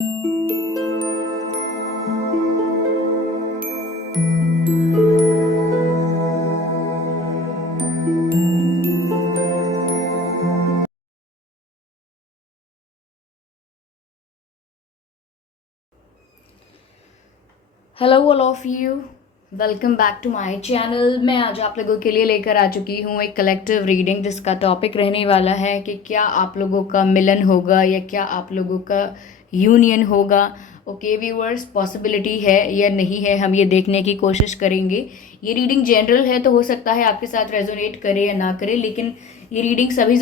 Hello all of you, welcome back to my channel. मैं आज आप लोगों के लिए लेकर आ चुकी हूँ एक कलेक्टिव रीडिंग जिसका टॉपिक रहने वाला है कि क्या आप लोगों का मिलन होगा या क्या आप लोगों का यूनियन होगा। ओके व्यूअर्स, पॉसिबिलिटी है या नहीं है, हम ये देखने की कोशिश करेंगे। ये रीडिंग जनरल है तो हो सकता है आपके साथ रेजोनेट करे या ना करे, लेकिन ये रीडिंग सभी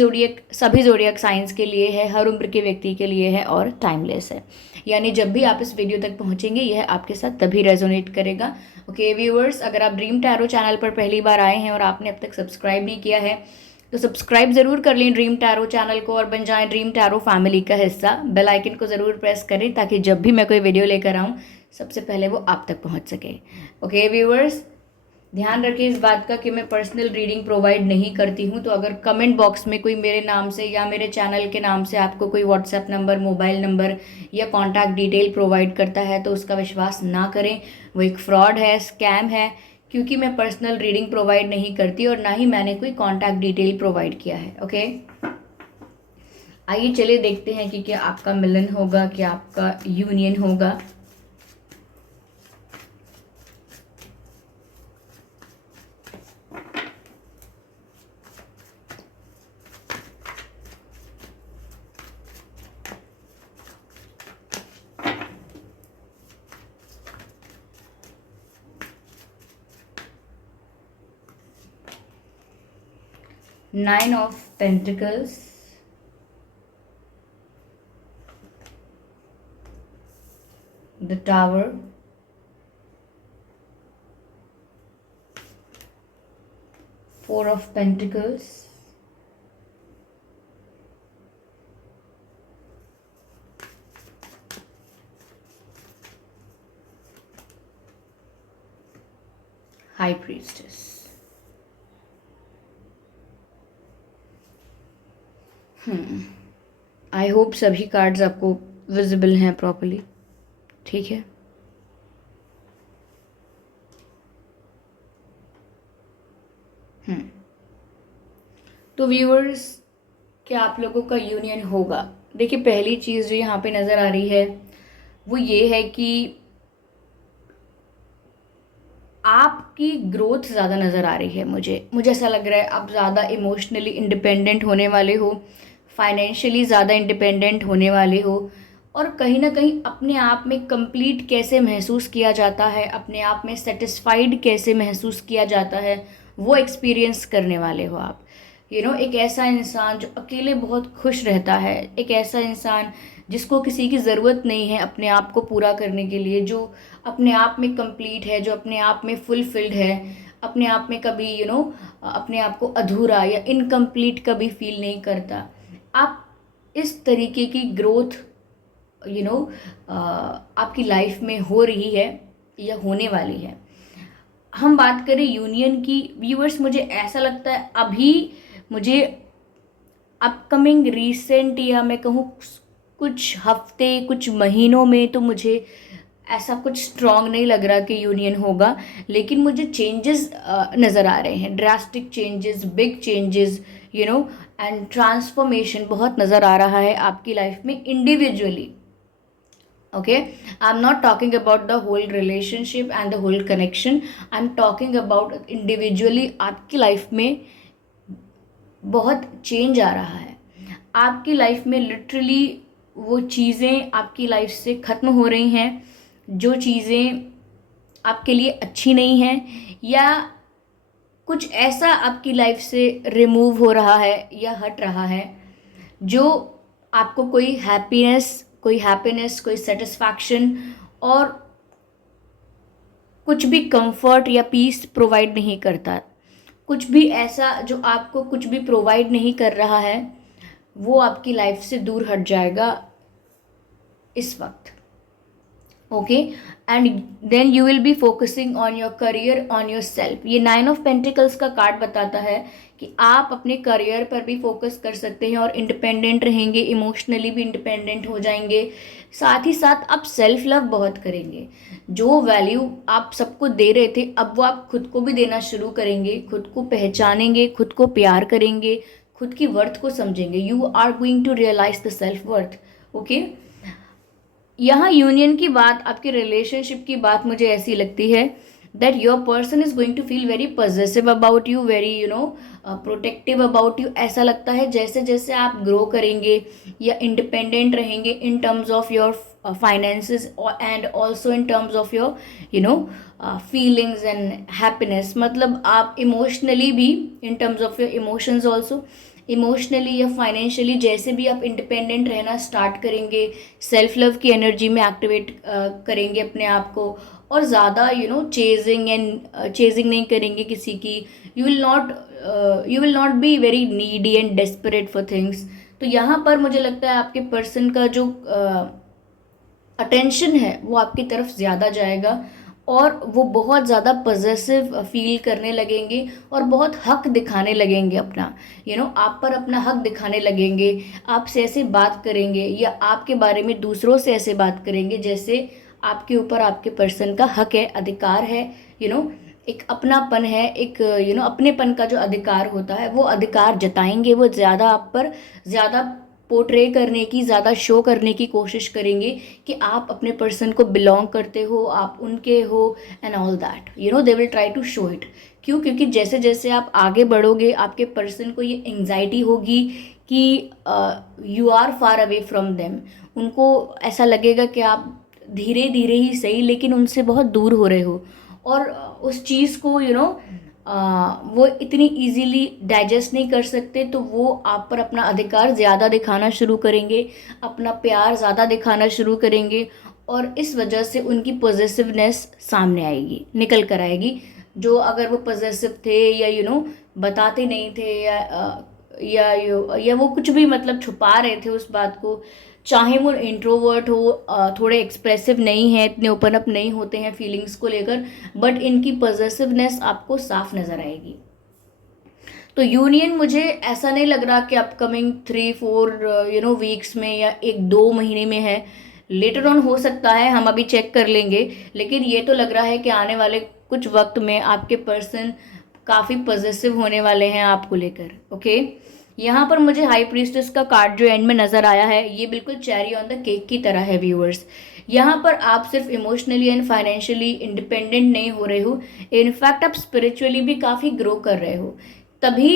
जोडियक साइंस के लिए है, हर उम्र के व्यक्ति के लिए है और टाइमलेस है। यानी जब भी आप इस वीडियो तक पहुंचेंगे यह आपके साथ तभी रेजोनेट करेगा। ओके व्यूअर्स, अगर आप ड्रीम टैरो चैनल पर पहली बार आए हैं और आपने अब तक सब्सक्राइब नहीं किया है तो सब्सक्राइब ज़रूर कर लें ड्रीम टैरो चैनल को और बन जाएं ड्रीम टैरो फैमिली का हिस्सा। बेल आइकन को ज़रूर प्रेस करें ताकि जब भी मैं कोई वीडियो लेकर आऊँ सबसे पहले वो आप तक पहुँच सके। ओके व्यूअर्स, ध्यान रखिए इस बात का कि मैं पर्सनल रीडिंग प्रोवाइड नहीं करती हूँ, तो अगर कमेंट बॉक्स में कोई मेरे नाम से या मेरे चैनल के नाम से आपको कोई व्हाट्सएप नंबर, मोबाइल नंबर या कॉन्टैक्ट डिटेल प्रोवाइड करता है तो उसका विश्वास ना करें। वो एक फ्रॉड है, स्कैम है, क्योंकि मैं पर्सनल रीडिंग प्रोवाइड नहीं करती और ना ही मैंने कोई कॉन्टैक्ट डिटेल प्रोवाइड किया है। ओके, आइए चलिए देखते हैं कि क्या आपका मिलन होगा, क्या आपका यूनियन होगा। Nine of Pentacles, the Tower, Four of Pentacles, High Priestess। I hope सभी कार्ड्स आपको विजिबल हैं प्रॉपरली। ठीक है, तो व्यूअर्स, क्या आप लोगों का यूनियन होगा। देखिए, पहली चीज़ जो यहाँ पे नज़र आ रही है वो ये है कि आपकी ग्रोथ ज़्यादा नज़र आ रही है। मुझे ऐसा लग रहा है आप ज़्यादा इमोशनली इंडिपेंडेंट होने वाले हो, फाइनेंशियली ज़्यादा इंडिपेंडेंट होने वाले हो, और कहीं ना कहीं अपने आप में कंप्लीट कैसे महसूस किया जाता है, अपने आप में सेटिस्फाइड कैसे महसूस किया जाता है, वो एक्सपीरियंस करने वाले हो आप। एक ऐसा इंसान जो अकेले बहुत खुश रहता है, एक ऐसा इंसान जिसको किसी की ज़रूरत नहीं है अपने आप को पूरा करने के लिए, जो अपने आप में कंप्लीट है, जो अपने आप में फुलफिल्ड है, अपने आप में कभी अपने आप को अधूरा या इनकम्प्लीट कभी फील नहीं करता। आप इस तरीके की ग्रोथ आपकी लाइफ में हो रही है या होने वाली है। हम बात करें यूनियन की व्यूअर्स, मुझे ऐसा लगता है अभी मुझे अपकमिंग रिसेंट या मैं कहूँ कुछ हफ्ते कुछ महीनों में तो मुझे ऐसा कुछ स्ट्रॉन्ग नहीं लग रहा कि यूनियन होगा, लेकिन मुझे चेंजेस नज़र आ रहे हैं, drastic changes, big changes, and transformation बहुत नज़र आ रहा है आपकी लाइफ में individually. Okay, I am not talking about the whole relationship and the whole connection, I am talking about individually. आपकी लाइफ में बहुत चेंज आ रहा है, आपकी लाइफ में लिटरली वो चीज़ें आपकी लाइफ से ख़त्म हो रही हैं जो चीज़ें आपके लिए अच्छी नहीं हैं, या कुछ ऐसा आपकी लाइफ से रिमूव हो रहा है या हट रहा है जो आपको कोई हैप्पीनेस, कोई सेटिस्फैक्शन और कुछ भी कंफर्ट या पीस प्रोवाइड नहीं करता। कुछ भी ऐसा जो आपको कुछ भी प्रोवाइड नहीं कर रहा है वो आपकी लाइफ से दूर हट जाएगा इस वक्त। Okay, and then you will be focusing on your career, on your self. ये 9 ऑफ पेंटिकल्स का कार्ड बताता है कि आप अपने करियर पर भी फोकस कर सकते हैं और इंडिपेंडेंट रहेंगे, इमोशनली भी इंडिपेंडेंट हो जाएंगे। साथ ही साथ आप सेल्फ लव बहुत करेंगे। जो वैल्यू आप सबको दे रहे थे, अब वो आप खुद को भी देना शुरू करेंगे, खुद को पहचानेंगे, खुद को प्यार करेंगे, खुद की वर्थ को समझेंगे। You are going to realise the self worth. Okay, यहाँ यूनियन की बात, आपके रिलेशनशिप की बात मुझे ऐसी लगती है that your person is going to feel very positive about you, very protective about you. ऐसा लगता है जैसे जैसे आप ग्रो करेंगे या इंडिपेंडेंट रहेंगे in terms of your finances and also in terms of your feelings and happiness. मतलब आप इमोशनली भी, in terms of your emotions also, emotionally या फाइनेंशियली जैसे भी आप इंडिपेंडेंट रहना स्टार्ट करेंगे, सेल्फ लव की एनर्जी में एक्टिवेट करेंगे अपने आप को, और ज़्यादा चेजिंग नहीं करेंगे किसी की। You will not be very needy and desperate for things. तो यहाँ पर मुझे लगता है आपके पर्सन का जो अटेंशन है वो आपकी तरफ ज़्यादा जाएगा, और वो बहुत ज़्यादा पॉजेसिव फील करने लगेंगे और बहुत हक दिखाने लगेंगे अपना, आप पर अपना हक दिखाने लगेंगे। आपसे ऐसे बात करेंगे या आपके बारे में दूसरों से ऐसे बात करेंगे जैसे आपके ऊपर आपके पर्सन का हक है, अधिकार है, एक अपनापन है, एक अपनेपन का जो अधिकार होता है वो अधिकार जताएंगे। वो ज़्यादा आप पर ज़्यादा पोर्ट्रे करने की, ज़्यादा शो करने की कोशिश करेंगे कि आप अपने पर्सन को बिलोंग करते हो, आप उनके हो, and all that, they will try to show it. क्यों? क्योंकि जैसे जैसे आप आगे बढ़ोगे आपके पर्सन को ये एंग्जाइटी होगी कि you are far away from them. उनको ऐसा लगेगा कि आप धीरे धीरे ही सही लेकिन उनसे बहुत दूर हो रहे हो, और उस चीज़ को वो इतनी इजीली डाइजेस्ट नहीं कर सकते, तो वो आप पर अपना अधिकार ज़्यादा दिखाना शुरू करेंगे, अपना प्यार ज़्यादा दिखाना शुरू करेंगे, और इस वजह से उनकी पॉजिटिवनेस सामने आएगी, निकल कर आएगी। जो अगर वो पॉजिटिव थे या बताते नहीं थे, या वो कुछ भी मतलब छुपा रहे थे उस बात को, चाहे वो इंट्रोवर्ट हो, थोड़े एक्सप्रेसिव नहीं है, इतने ओपन अप नहीं होते हैं फीलिंग्स को लेकर, बट इनकी पॉजिटिवनेस आपको साफ नज़र आएगी। तो यूनियन मुझे ऐसा नहीं लग रहा कि अपकमिंग 3-4 वीक्स में या 1-2 महीने में है। लेटर ऑन हो सकता है, हम अभी चेक कर लेंगे, लेकिन ये तो लग रहा है कि आने वाले कुछ वक्त में आपके पर्सन काफ़ी पॉजिटिव होने वाले हैं आपको लेकर। ओके, यहाँ पर मुझे हाई प्रीस्टेस का कार्ड जो एंड में नज़र आया है, ये बिल्कुल चेरी ऑन द केक की तरह है व्यूअर्स। यहाँ पर आप सिर्फ इमोशनली एंड फाइनेंशियली इंडिपेंडेंट नहीं हो रहे हो, इनफैक्ट आप स्पिरिचुअली भी काफ़ी ग्रो कर रहे हो। तभी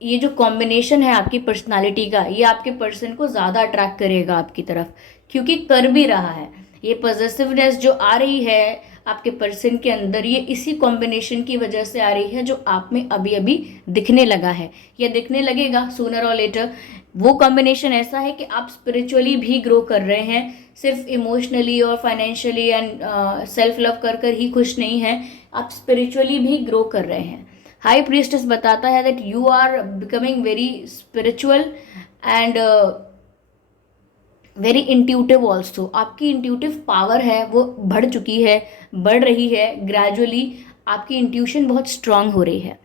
ये जो कॉम्बिनेशन है आपकी पर्सनालिटी का, ये आपके पर्सन को ज़्यादा अट्रैक्ट करेगा आपकी तरफ, क्योंकि कर भी रहा है। ये पॉजिटिवनेस जो आ रही है आपके पर्सन के अंदर, ये इसी कॉम्बिनेशन की वजह से आ रही है जो आप में अभी अभी दिखने लगा है या दिखने लगेगा सूनर और लेटर। वो कॉम्बिनेशन ऐसा है कि आप स्पिरिचुअली भी ग्रो कर रहे हैं, सिर्फ इमोशनली और फाइनेंशियली एंड सेल्फ लव कर कर ही खुश नहीं हैं, आप स्पिरिचुअली भी ग्रो कर रहे हैं। हाई प्रीस्टेस बताता है that you are becoming very spiritual and very intuitive also. आपकी इंट्यूटिव पावर है वो बढ़ चुकी है, बढ़ रही है ग्रेजुअली। आपकी इंट्यूशन बहुत स्ट्रांग हो रही है।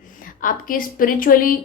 आपके स्पिरिचुअली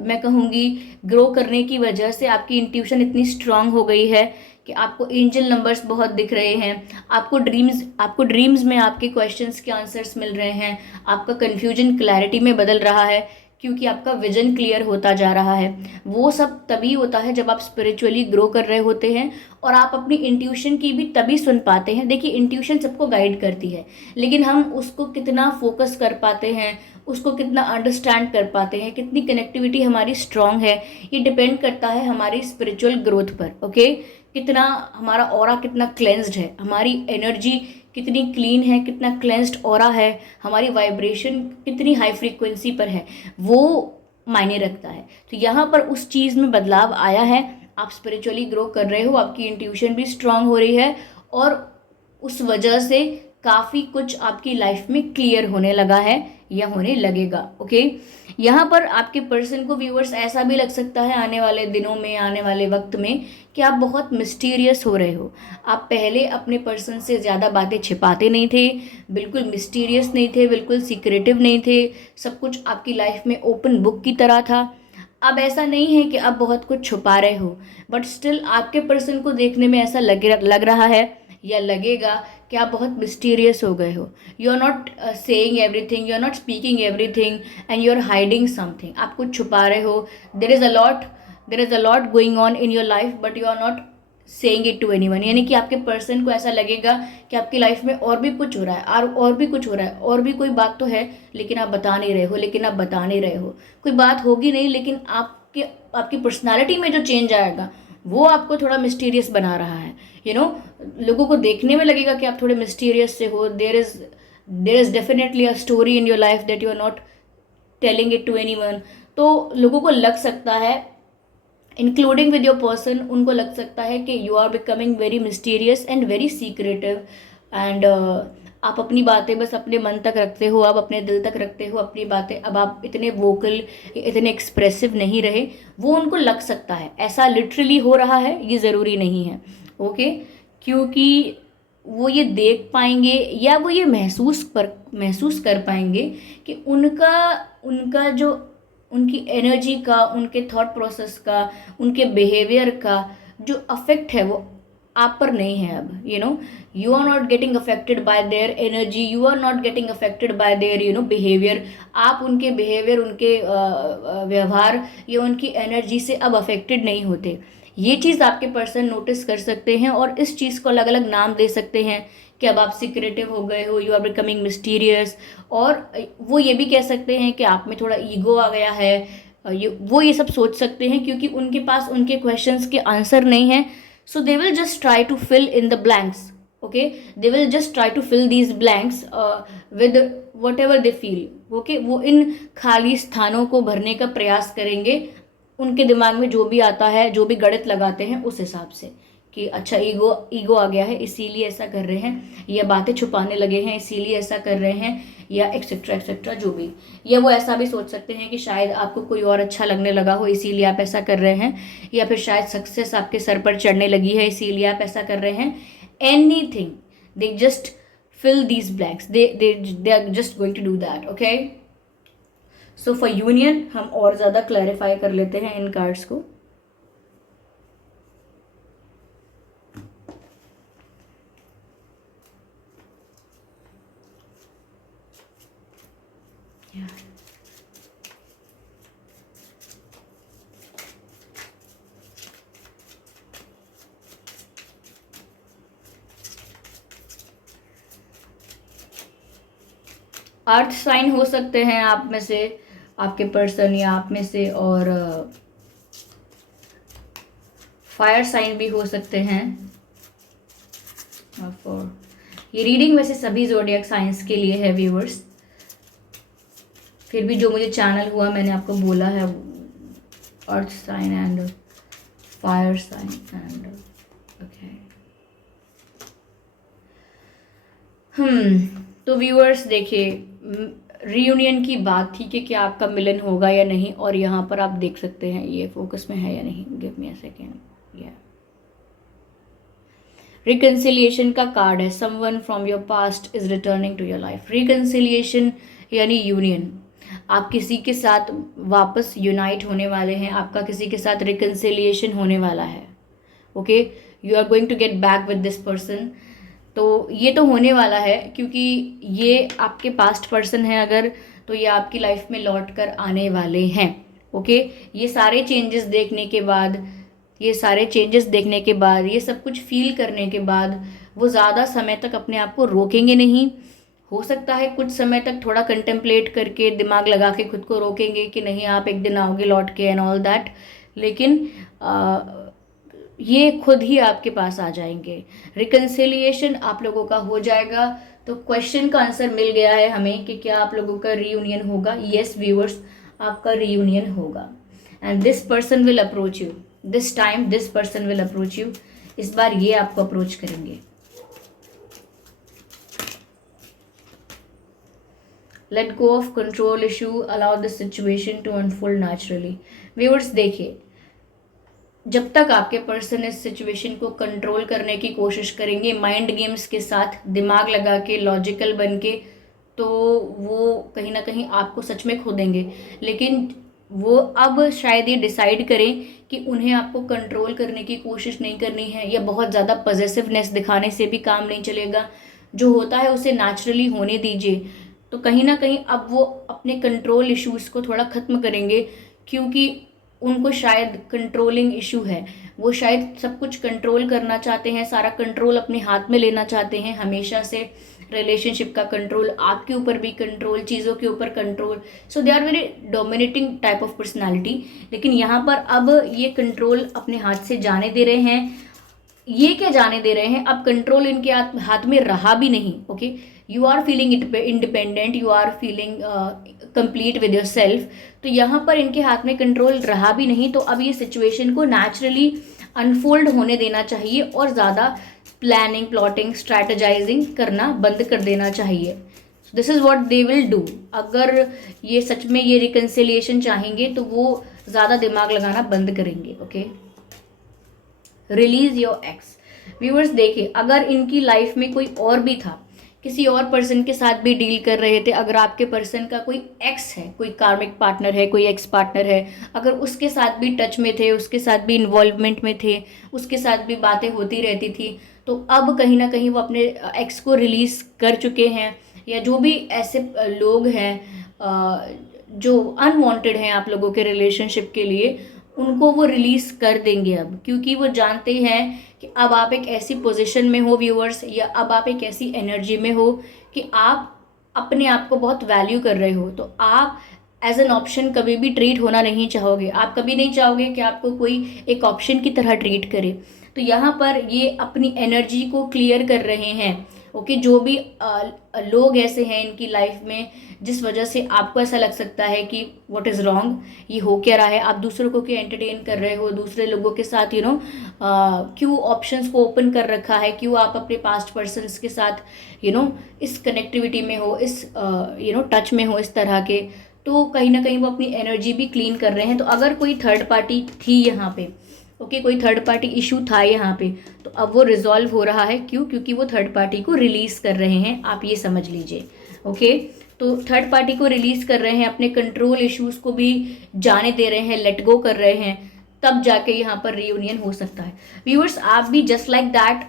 मैं कहूँगी ग्रो करने की वजह से आपकी इंट्यूशन इतनी स्ट्रांग हो गई है कि आपको एंजल नंबर्स बहुत दिख रहे हैं, आपको ड्रीम्स में आपके क्वेश्चंस के आंसर्स मिल रहे हैं, आपका कन्फ्यूजन क्लैरिटी में बदल रहा है क्योंकि आपका विजन क्लियर होता जा रहा है। वो सब तभी होता है जब आप स्पिरिचुअली ग्रो कर रहे होते हैं, और आप अपनी इंट्यूशन की भी तभी सुन पाते हैं। देखिए, इंट्यूशन सबको गाइड करती है, लेकिन हम उसको कितना फोकस कर पाते हैं, उसको कितना अंडरस्टैंड कर पाते हैं, कितनी कनेक्टिविटी हमारी स्ट्रांग है, ये डिपेंड करता है हमारी स्पिरिचुअल ग्रोथ पर। ओके, कितना हमारा ऑरा कितना क्लेंस्ड है, हमारी एनर्जी कितनी क्लीन है, कितना क्लेंस्ड ऑरा है, हमारी वाइब्रेशन कितनी हाई फ्रीक्वेंसी पर है, वो मायने रखता है। तो यहाँ पर उस चीज़ में बदलाव आया है, आप स्पिरिचुअली ग्रो कर रहे हो, आपकी इंट्यूशन भी स्ट्रांग हो रही है, और उस वजह से काफ़ी कुछ आपकी लाइफ में क्लियर होने लगा है या होने लगेगा। ओके, यहाँ पर आपके पर्सन को व्यूअर्स ऐसा भी लग सकता है आने वाले दिनों में, आने वाले वक्त में, कि आप बहुत मिस्टीरियस हो रहे हो। आप पहले अपने पर्सन से ज़्यादा बातें छिपाते नहीं थे, बिल्कुल मिस्टीरियस नहीं थे, बिल्कुल सीक्रेटिव नहीं थे, सब कुछ आपकी लाइफ में ओपन बुक की तरह था। अब ऐसा नहीं है कि आप बहुत कुछ छुपा रहे हो, बट स्टिल आपके पर्सन को देखने में ऐसा लग रहा है या लगेगा कि आप बहुत मिस्टीरियस हो गए हो। You are not saying everything, you are not speaking everything, and you are hiding something. आप कुछ छुपा रहे हो। There is a lot going on in your life, but you are not saying it to anyone. यानी कि आपके person को ऐसा लगेगा कि आपकी लाइफ में और भी कुछ हो रहा है, और भी कुछ हो रहा है, और भी कोई बात तो है, लेकिन आप बता नहीं रहे हो, लेकिन आप बता नहीं रहे हो। कोई बात होगी नहीं, लेकिन आपकी पर्सनालिटी में जो चेंज आएगा वो आपको थोड़ा मिस्टीरियस बना रहा है। लोगों को देखने में लगेगा कि आप थोड़े मिस्टीरियस से हो। There is definitely a story in your life that you are not telling it to anyone. तो लोगों को लग सकता है, इंक्लूडिंग विद योर पर्सन, उनको लग सकता है कि you are becoming very mysterious and very secretive, and आप अपनी बातें बस अपने मन तक रखते हो, आप अपने दिल तक रखते हो अपनी बातें। अब आप इतने वोकल, इतने एक्सप्रेसिव नहीं रहे, वो उनको लग सकता है। ऐसा लिटरली हो रहा है, ये ज़रूरी नहीं है, ओके? क्योंकि वो ये देख पाएंगे या वो ये महसूस कर पाएंगे कि उनका उनका जो उनकी एनर्जी का, उनके थॉट प्रोसेस का, उनके बिहेवियर का जो अफेक्ट है वो आप पर नहीं है। अब you are not getting affected by their energy, you are not getting affected by their behaviour. आप उनके बिहेवियर, उनके व्यवहार या उनकी एनर्जी से अब अफेक्टेड नहीं होते। ये चीज़ आपके पर्सन नोटिस कर सकते हैं और इस चीज़ को अलग अलग नाम दे सकते हैं कि अब आप सीक्रेटिव हो गए हो, यू आर बिकमिंग मिस्टीरियस। और वो ये भी कह सकते हैं कि आप में थोड़ा ईगो आ गया है। वो ये सब सोच सकते हैं क्योंकि उनके पास उनके क्वेश्चंस के आंसर नहीं है। So they will just try to fill in the blanks, okay? They will just try to fill these blanks with whatever they feel, okay? वो इन खाली स्थानों को भरने का प्रयास करेंगे, उनके दिमाग में जो भी आता है, जो भी गणित लगाते हैं उस हिसाब से, कि अच्छा ईगो आ गया है इसीलिए ऐसा कर रहे हैं, या बातें छुपाने लगे हैं इसीलिए ऐसा कर रहे हैं, या एक्सेट्रा एक्सेट्रा जो भी। या वो ऐसा भी सोच सकते हैं कि शायद आपको कोई और अच्छा लगने लगा हो इसीलिए आप ऐसा कर रहे हैं, या फिर शायद सक्सेस आपके सर पर चढ़ने लगी है इसीलिए आप ऐसा कर रहे हैं। Anything, they just fill these blanks, they are just going to do that, okay? So for union हम और ज़्यादा क्लैरिफाई कर लेते हैं इन कार्ड्स को। अर्थ साइन हो सकते हैं आप में से, आपके पर्सन या आप में से, और फायर साइन भी हो सकते हैं। ये रीडिंग वैसे सभी ज़ोडिएक साइंस के लिए है व्यूअर्स, फिर भी जो मुझे चैनल हुआ मैंने आपको बोला है earth sign and fire sign and okay. तो व्यूअर्स देखिए, रीयूनियन की बात थी कि क्या आपका मिलन होगा या नहीं, और यहाँ पर आप देख सकते हैं ये फोकस में है या नहीं। Give me a second. Reconciliation का कार्ड है। Someone from your past is returning to your life. Reconciliation यानी यूनियन, आप किसी के साथ वापस यूनाइट होने वाले हैं, आपका किसी के साथ रिकन्सिलिएशन होने वाला है, okay? You are going to get back with this person. तो ये तो होने वाला है क्योंकि ये आपके पास्ट पर्सन है अगर, तो ये आपकी लाइफ में लौट कर आने वाले हैं, ओके? ये सारे चेंजेस देखने के बाद, ये सब कुछ फील करने के बाद वो ज़्यादा समय तक अपने आप को रोकेंगे नहीं। हो सकता है कुछ समय तक थोड़ा कंटेम्पलेट करके, दिमाग लगा के खुद को रोकेंगे कि नहीं आप एक दिन आओगे लौट के एंड ऑल दैट, लेकिन ये खुद ही आपके पास आ जाएंगे। रिकन्सिलिएशन आप लोगों का हो जाएगा। तो क्वेश्चन का आंसर मिल गया है हमें कि क्या आप लोगों का रीयूनियन होगा। यस व्यूअर्स, आपका रीयूनियन होगा and this person will approach you this time. This person will approach you, इस बार ये आपको अप्रोच करेंगे। Let go of control issue, allow the situation to unfold naturally. Viewers देखिए, जब तक आपके पर्सन इस सिचुएशन को कंट्रोल करने की कोशिश करेंगे माइंड गेम्स के साथ, दिमाग लगा के, लॉजिकल बन के, तो वो कहीं ना कहीं आपको सच में खो देंगे। लेकिन वो अब शायद ये डिसाइड करें कि उन्हें आपको कंट्रोल करने की कोशिश नहीं करनी है, या बहुत ज़्यादा पॉजिटिवनेस दिखाने से भी काम नहीं चलेगा। जो होता है उसे नेचुरली होने दीजिए। तो कहीं ना कहीं अब वो अपने कंट्रोल इश्यूज को थोड़ा ख़त्म करेंगे, क्योंकि उनको शायद कंट्रोलिंग इशू है। वो शायद सब कुछ कंट्रोल करना चाहते हैं, सारा कंट्रोल अपने हाथ में लेना चाहते हैं हमेशा से। रिलेशनशिप का कंट्रोल, आपके ऊपर भी कंट्रोल, चीज़ों के ऊपर control. So they are very dominating type of personality. लेकिन यहाँ पर अब ये कंट्रोल अपने हाथ से जाने दे रहे हैं। ये क्या जाने दे रहे हैं, अब कंट्रोल इनके हाथ में रहा भी नहीं। Okay, you are feeling independent, you are feeling complete with your self. तो यहाँ पर इनके हाथ में कंट्रोल रहा भी नहीं, तो अब ये सिचुएशन को नेचुरली अनफोल्ड होने देना चाहिए और ज़्यादा प्लानिंग, प्लॉटिंग, स्ट्रैटेजाइजिंग करना बंद कर देना चाहिए। This is what they will do. अगर ये सच में ये रिकन्सिलिएशन चाहेंगे तो वो ज़्यादा दिमाग लगाना बंद करेंगे। Okay, release your x. Viewers देखिए, अगर इनकी लाइफ में कोई और भी था, किसी और पर्सन के साथ भी डील कर रहे थे, अगर आपके पर्सन का कोई एक्स है, कोई कार्मिक पार्टनर है, कोई एक्स पार्टनर है, अगर उसके साथ भी टच में थे, उसके साथ भी इन्वॉल्वमेंट में थे, उसके साथ भी बातें होती रहती थी, तो अब कहीं ना कहीं वो अपने एक्स को रिलीज कर चुके हैं। या जो भी ऐसे लोग हैं जो अनवांटेड हैं आप लोगों के रिलेशनशिप के लिए, उनको वो रिलीज कर देंगे अब, क्योंकि वो जानते हैं कि अब आप एक ऐसी पोजीशन में हो व्यूअर्स, या अब आप एक ऐसी एनर्जी में हो कि आप अपने आप को बहुत वैल्यू कर रहे हो। तो आप एज एन ऑप्शन कभी भी ट्रीट होना नहीं चाहोगे। आप कभी नहीं चाहोगे कि आपको कोई एक ऑप्शन की तरह ट्रीट करे। तो यहाँ पर ये अपनी एनर्जी को क्लियर कर रहे हैं। ओके, जो भी लोग ऐसे हैं इनकी लाइफ में जिस वजह से आपको ऐसा लग सकता है कि व्हाट इज़ रॉन्ग, ये हो क्या रहा है, आप दूसरों को क्यों एंटरटेन कर रहे हो, दूसरे लोगों के साथ क्यों ऑप्शंस को ओपन कर रखा है, क्यों आप अपने पास्ट पर्सन्स के साथ इस कनेक्टिविटी में हो, इस टच में हो इस तरह के। तो कहीं ना कहीं वो अपनी एनर्जी भी क्लीन कर रहे हैं। तो अगर कोई थर्ड पार्टी थी यहाँ पे, ओके, कोई थर्ड पार्टी इशू था यहाँ पे, तो अब वो रिजॉल्व हो रहा है। क्यों? क्योंकि वो थर्ड पार्टी को रिलीज कर रहे हैं, आप ये समझ लीजिए। ओके, तो थर्ड पार्टी को रिलीज कर रहे हैं, अपने कंट्रोल इश्यूज को भी जाने दे रहे हैं, लेट गो कर रहे हैं, तब जाके यहाँ पर रियूनियन हो सकता है। व्यूअर्स, आप भी जस्ट लाइक दैट,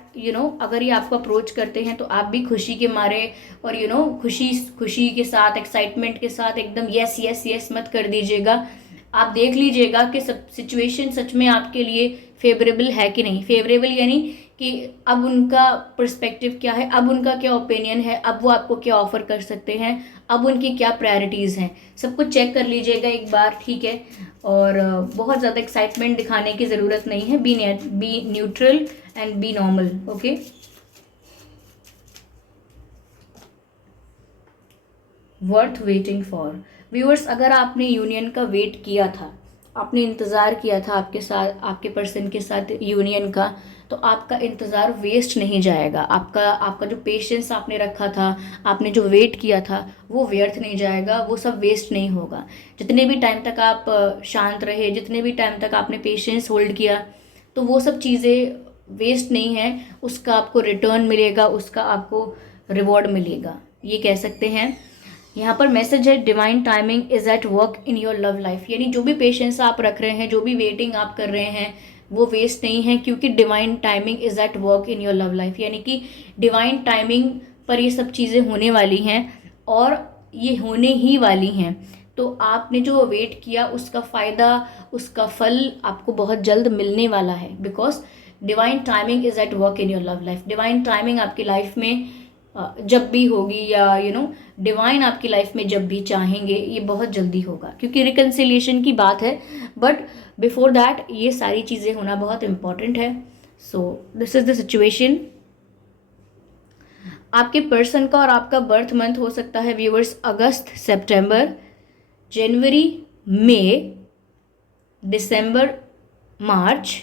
अगर ये आपको अप्रोच करते हैं तो आप भी खुशी के मारे और खुशी खुशी के साथ, एक्साइटमेंट के साथ एकदम यस यस यस मत कर दीजिएगा। आप देख लीजिएगा कि सब सिचुएशन सच में आपके लिए फेवरेबल है कि नहीं। फेवरेबल यानी कि अब उनका पर्सपेक्टिव क्या है, अब उनका क्या ओपिनियन है, अब वो आपको क्या ऑफर कर सकते हैं, अब उनकी क्या प्रायोरिटीज़ हैं, सब कुछ चेक कर लीजिएगा एक बार, ठीक है। और बहुत ज़्यादा एक्साइटमेंट दिखाने की ज़रूरत नहीं है। B neutral and B normal. Okay, worth waiting for. Viewers, अगर आपने यूनियन का वेट किया था, आपने इंतज़ार किया था आपके साथ, आपके पर्सन के साथ यूनियन का, तो आपका इंतज़ार वेस्ट नहीं जाएगा। आपका जो पेशेंस आपने रखा था, आपने जो वेट किया था, वो व्यर्थ नहीं जाएगा, वो सब वेस्ट नहीं होगा। जितने भी टाइम तक आप शांत रहे, जितने भी टाइम तक आपने पेशेंस होल्ड किया, तो वो सब चीज़ें वेस्ट नहीं है। उसका आपको रिटर्न मिलेगा, उसका आपको रिवॉर्ड मिलेगा, ये कह सकते हैं। यहाँ पर मैसेज है, divine timing is at work in your love life. यानी जो भी पेशेंस आप रख रहे हैं, जो भी वेटिंग आप कर रहे हैं, वो वेस्ट नहीं है, क्योंकि divine timing is at work in your love life. यानी कि डिवाइन टाइमिंग पर ये सब चीज़ें होने वाली हैं और ये होने ही वाली हैं। तो आपने जो वेट किया उसका फ़ायदा, उसका फल आपको बहुत जल्द मिलने वाला है, because divine timing is at work in your love life. Divine timing आपकी लाइफ में जब भी होगी, या डिवाइन आपकी लाइफ में जब भी चाहेंगे, ये बहुत जल्दी होगा, क्योंकि रिकन्सिलिएशन की बात है। बट बिफोर दैट ये सारी चीज़ें होना बहुत इम्पॉर्टेंट है। So this is the situation. आपके पर्सन का और आपका बर्थ मंथ हो सकता है व्यूअर्स अगस्त, सितंबर, जनवरी, मई, दिसंबर, मार्च,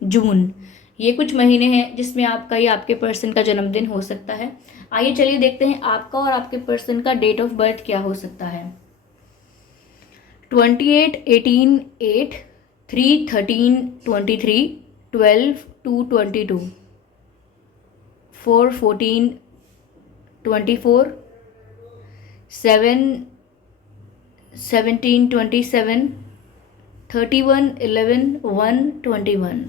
जून। ये कुछ महीने हैं जिसमें आपका या आपके पर्सन का जन्मदिन हो सकता है। आइए चलिए देखते हैं आपका और आपके पर्सन का डेट ऑफ बर्थ क्या हो सकता है। 28/18/8, 3/13/23, 12/2/22, 4/14/24, 7/17/27, 31/11/1/21,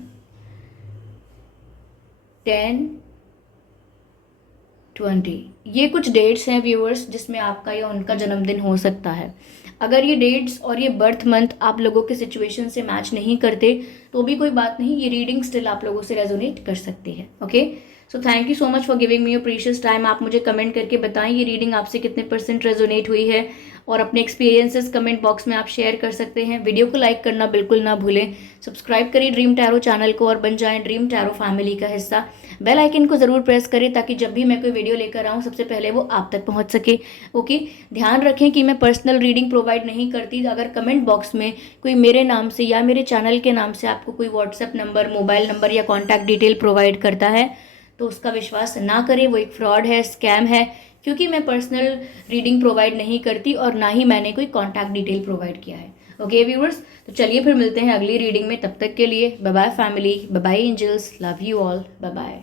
10/20। ये कुछ डेट्स हैं व्यूअर्स जिसमें आपका या उनका जन्मदिन हो सकता है। अगर ये डेट्स और ये बर्थ मंथ आप लोगों के सिचुएशन से मैच नहीं करते तो भी कोई बात नहीं, ये रीडिंग स्टिल आप लोगों से रेजोनेट कर सकती है। Okay, so thank you so much for giving me your precious time. आप मुझे कमेंट करके बताएं ये रीडिंग आपसे कितने % रेजोनेट हुई है, और अपने एक्सपीरियंसेस कमेंट बॉक्स में आप शेयर कर सकते हैं। वीडियो को लाइक करना बिल्कुल ना भूलें। सब्सक्राइब करिए ड्रीम टैरो चैनल को और बन जाएं ड्रीम टैरो फैमिली का हिस्सा। बेल आइकन को ज़रूर प्रेस करें ताकि जब भी मैं कोई वीडियो लेकर आऊँ सबसे पहले वो आप तक पहुँच सके। ओके, ध्यान रखें कि मैं पर्सनल रीडिंग प्रोवाइड नहीं करती। अगर कमेंट बॉक्स में कोई मेरे नाम से या मेरे चैनल के नाम से आपको कोई व्हाट्सएप नंबर, मोबाइल नंबर या कॉन्टैक्ट डिटेल प्रोवाइड करता है तो उसका विश्वास ना करें, वो एक फ्रॉड है, स्कैम है, क्योंकि मैं पर्सनल रीडिंग प्रोवाइड नहीं करती और ना ही मैंने कोई कॉन्टैक्ट डिटेल प्रोवाइड किया है। ओके व्यूअर्स, तो चलिए फिर मिलते हैं अगली रीडिंग में। तब तक के लिए bye bye family, bye bye angels, love you all, bye bye.